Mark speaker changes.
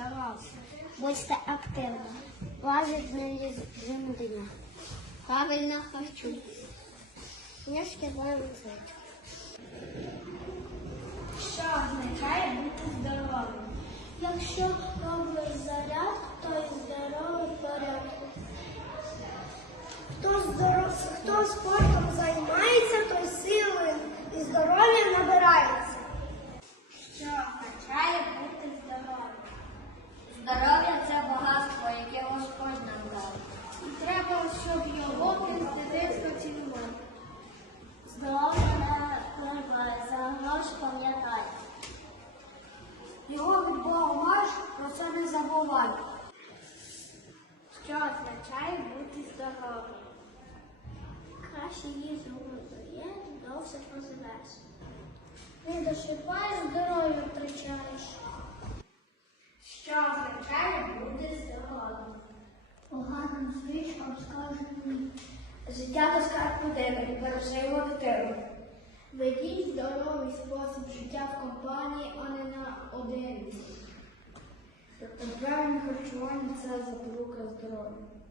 Speaker 1: здоров'я. Будьте активними. Лазить режим дня. Правильно харчуйтесь. Не шкідливий звичай. Що означає бути здоровим? Якщо робиш заряд, то і здоровий в порядку. Хто спортом займається, той сили і здоров'я набирається. Що означає бути здоровим? Здоров'я – це багатство, яке Господь нам дав. І треба, щоб його з дитинства цінували. Здоров'я не вибирає, за грош пам'ятай. Його від Бога маєш, про це не забувай. Що означає бути здоровим? Краще їжу готує, довше поживеш. Не дошипаєш, здоров'я втрачаєш. Що означає бути здоровим? Поганим звичкам скажуть ні. Життя то скарб людини, бережи його дитину. Ведіть здоровий спосіб життя в компанії, а не наодинці. Тобто правильне харчування – це запорука здоров'я.